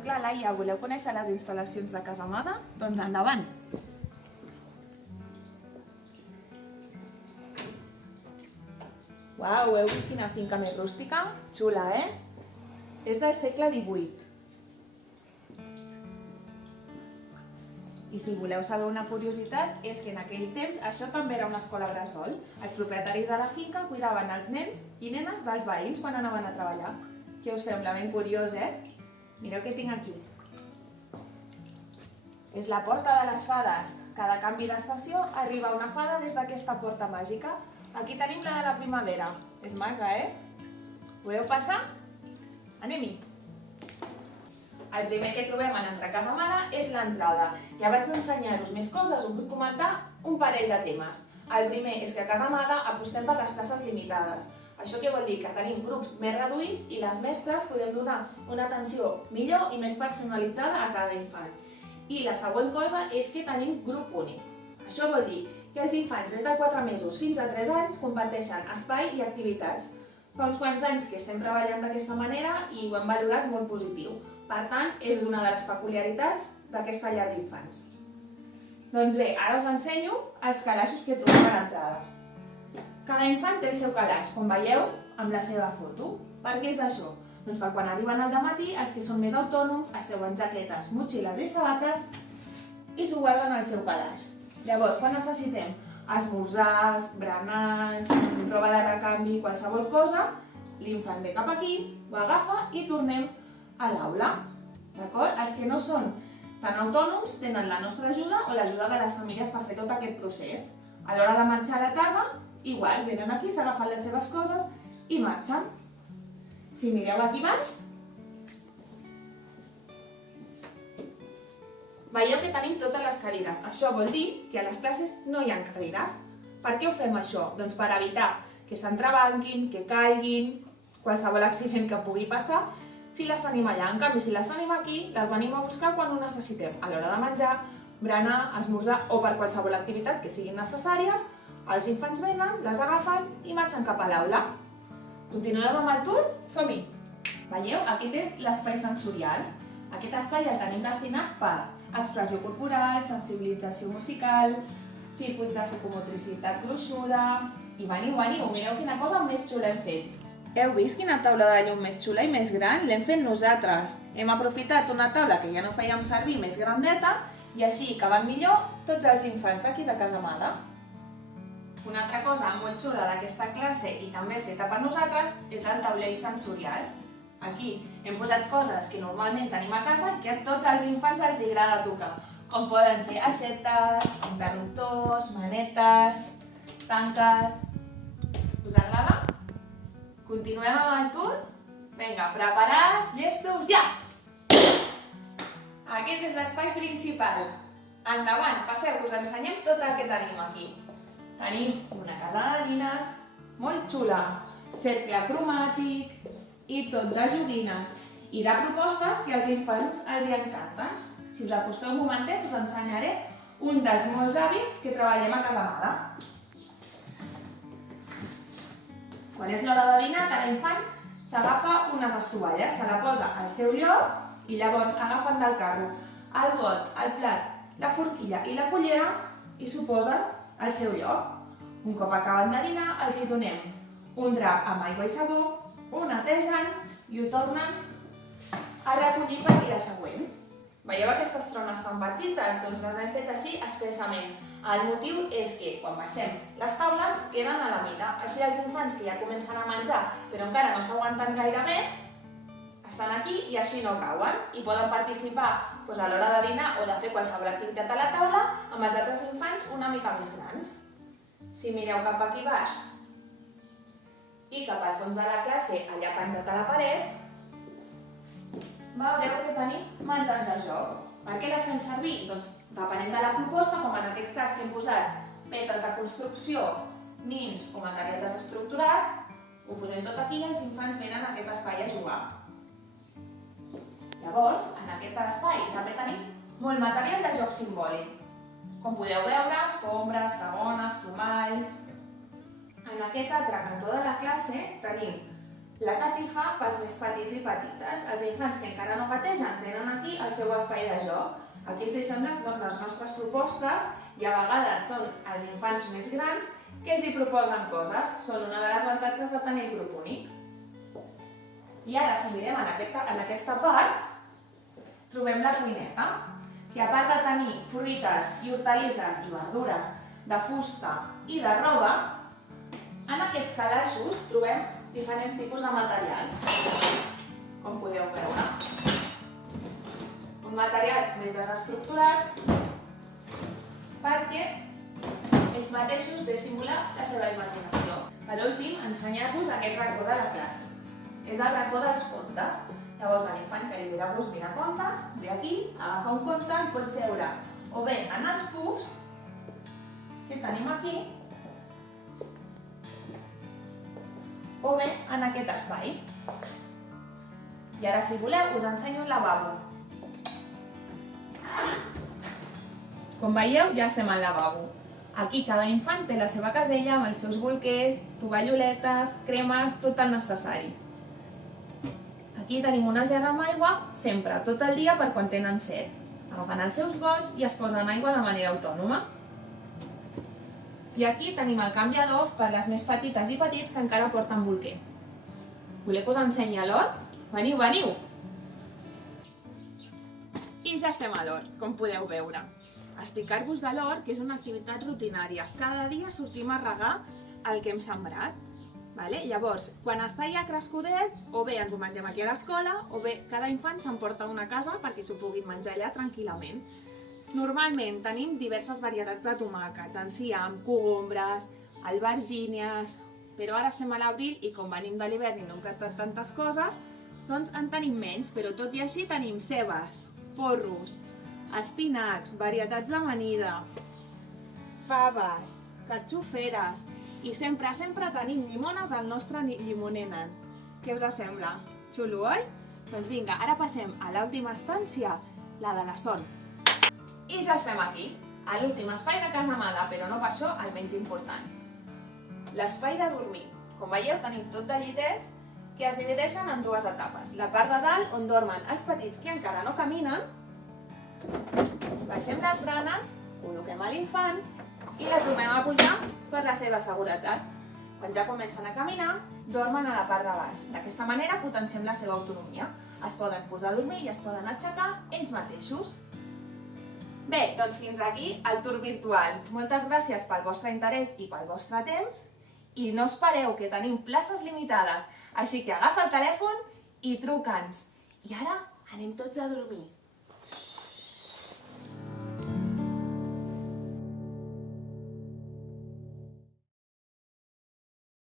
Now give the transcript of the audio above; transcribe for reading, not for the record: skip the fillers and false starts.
Soc la Laia. Voleu conèixer les instal·lacions de Casa Amada? Doncs endavant! Uau, heu vist quina finca més rústica? Xula, És del segle XVIII. I si voleu saber una curiositat, és que en aquell temps això també era una escola bressol. Els propietaris de la finca cuidaven els nens i nenes dels veïns quan anaven a treballar. Què us sembla? Ben curiós, Mireu què tinc aquí. És la porta de les fades. Cada canvi d'estació arriba una fada des d'aquesta porta màgica. Aquí tenim la de la primavera. És maca, Voleu passar? Anem-hi! El primer que trobem en entrar a Casa Amada és l'entrada. I abans d'ensenyar-vos més coses, us vull comentar un parell de temes. El primer és que a Casa Amada apostem per les places limitades. Això què vol dir? Que tenim grups més reduïts i les mestres podem donar una atenció millor i més personalitzada a cada infant. I la següent cosa és que tenim grup únic. Això vol dir que els infants des de 4 mesos fins a 3 anys comparteixen espai i activitats. Fa uns quants anys que estem treballant d'aquesta manera i ho hem valorat molt positiu. Per tant, és una de les peculiaritats d'aquesta llar d'infants. Doncs bé, ara us ensenyo els calaixos que trobem a l'entrada. Cada infant té el seu calaix, com veieu, amb la seva foto. Per què és això? Doncs per quan arriben al dematí, els que són més autònoms es treuen jaquetes, motxilles i sabates i s'ho guarden al seu calaix. Llavors, quan necessitem esmorzars, berenars, roba de recanvi, qualsevol cosa, l'infant ve cap aquí, ho agafa i tornem a l'aula. D'acord? Els que no són tan autònoms tenen la nostra ajuda o l'ajuda de les famílies per fer tot aquest procés. A l'hora de marxar a la tarda, igual, venen aquí, s'agafen les seves coses i marxen. Si mireu aquí baix, veieu que tenim totes les cadires. Això vol dir que a les classes no hi ha cadires. Per què ho fem això? Doncs per evitar que s'entrebanquin, que caiguin, qualsevol accident que pugui passar, si les tenim allà. En canvi, si les tenim aquí, les venim a buscar quan ho necessitem. A l'hora de menjar, berenar, esmorzar o per qualsevol activitat que siguin necessàries, els infants venen, les agafen i marxen cap a l'aula. Continuem amb el tour? Som-hi! Veieu? Aquest és l'espai sensorial. Aquest espai el tenim destinat per expressió corporal, sensibilització musical, circuits de psicomotricitat gruixuda... I veniu, mireu quina cosa més xula hem fet. Heu vist quina taula de llum més xula i més gran? L'hem fet nosaltres. Hem aprofitat una taula que ja no fèiem servir més grandeta i així caben millor tots els infants d'aquí de Casa Amada. Una altra cosa molt xula d'aquesta classe i també feta per nosaltres és el taulell sensorial. Aquí hem posat coses que normalment tenim a casa i que a tots els infants els agrada tocar, com poden ser aixetes, interruptors, manetes, tanques... Us agrada? Continuem amb el tour? Vinga, preparats, llestos, ja! Aquest és l'espai principal. Endavant, passeu, us ensenyem tot el que tenim aquí. Tenim una casa de nines, molt xula, cercle cromàtic i tot de joguines i de propostes que als infants els encanten. Si us acosteu un momentet us ensenyaré un dels molts hàbits que treballem a Casa Amada. Quan és l'hora de dinar, cada infant s'agafa unes estovalles, se la posa al seu lloc i llavors agafen del carro el got, el plat, la forquilla i la cullera i s'ho posen al seu lloc. Un cop acaben de dinar, els hi donem un drap amb aigua i sabó, ho netegen i ho tornen a recollir per dia següent. Veieu aquestes trones tan petites? Doncs les hem fet així expressament. El motiu és que quan baixem les taules queden a la mida. Així els infants que ja comencen a menjar però encara no s'aguanten gaire bé, estan aquí i així no cauen i poden participar a l'hora de dinar o de fer qualsevol activitat a la taula amb els altres infants una mica més grans. Si mireu cap aquí baix i cap al fons de la classe, allà penjat a la paret, veureu que tenim mantes de joc. Per què les fem servir? Doncs depenent de la proposta, com en aquest cas que hem posat peces de construcció, nins o material desestructurat, ho posem tot aquí i els infants venen a aquest espai a jugar. Llavors, en aquest espai també tenim molt material de joc simbòlic. Com podeu veure, escombres, cagones, plomalls... En aquest altre cantó de la classe tenim La catifa pels més petits i petites. Els infants que encara no gategen tenen aquí el seu espai de joc. Aquí els hi fem les nostres propostes i a vegades són els infants més grans que els hi proposen coses. Són una de les avantatges de tenir el grup únic. I ara, si mirem en aquesta part, trobem la cuineta, que a part de tenir fruites i hortalisses i verdures de fusta i de roba, en aquests calaixos trobem diferents tipus de material, com podeu veure. Un material més desestructurat perquè ells mateixos deixin volar la seva imaginació. Per últim, ensenyar-vos aquest racó de la classe. És el racó dels contes. Llavors, a l'infant que li ve de gust mirar contes, ve aquí, agafa un conte, el pot seure o bé en els puffs, que tenim aquí, o bé en aquest espai. I ara, si voleu, us ensenyo el lavabo. Com veieu, ja estem al lavabo. Aquí cada infant té la seva casella amb els seus bolquers, tovalloletes, cremes, tot el necessari. Aquí tenim una gerra amb aigua, sempre, tot el dia per quan tenen set. Agafen els seus gots i es posen aigua de manera autònoma. I aquí tenim el canviador per les més petites i petits que encara porten bolquer. Voleu que us ensenyi l'hort? Veniu, veniu! I ja estem a l'hort, com podeu veure. Explicar-vos de l'hort, que és una activitat rutinària. Cada dia sortim a regar el que hem sembrat. Llavors, quan està ja crescudet, o bé ens ho mengem aquí a l'escola, o bé cada infant s'emporta a una casa perquè s'ho puguin menjar allà tranquil·lament. Normalment tenim diverses varietats de tomàquets, enciam, cogombres, albergínies, però ara estem a l'abril i com venim de l'hivern i no hem plantat tantes coses, doncs en tenim menys, però tot i així tenim cebes, porros, espinacs, varietats d'amanida, faves, carxoferes i sempre tenim llimones al nostre llimonenen. Què us sembla? Xulo, oi? Doncs vinga, ara passem a l'última estància, la de la son. I ja estem aquí, a l'últim espai de casa amada, però no per això el menys important. L'espai de dormir. Com veieu, tenim tot de llitets que es divideixen en dues etapes. La part de dalt, on dormen els petits que encara no caminen, baixem les branes, col·loquem a l'infant i la tornem a pujar per la seva seguretat. Quan ja comencen a caminar, dormen a la part de baix. D'aquesta manera potenciem la seva autonomia. Es poden posar a dormir i es poden aixecar ells mateixos. Bé, doncs fins aquí el tour virtual. Moltes gràcies pel vostre interès i pel vostre temps. I no espereu, que tenim places limitades. Així que agafa el telèfon i truca'ns. I ara anem tots a dormir.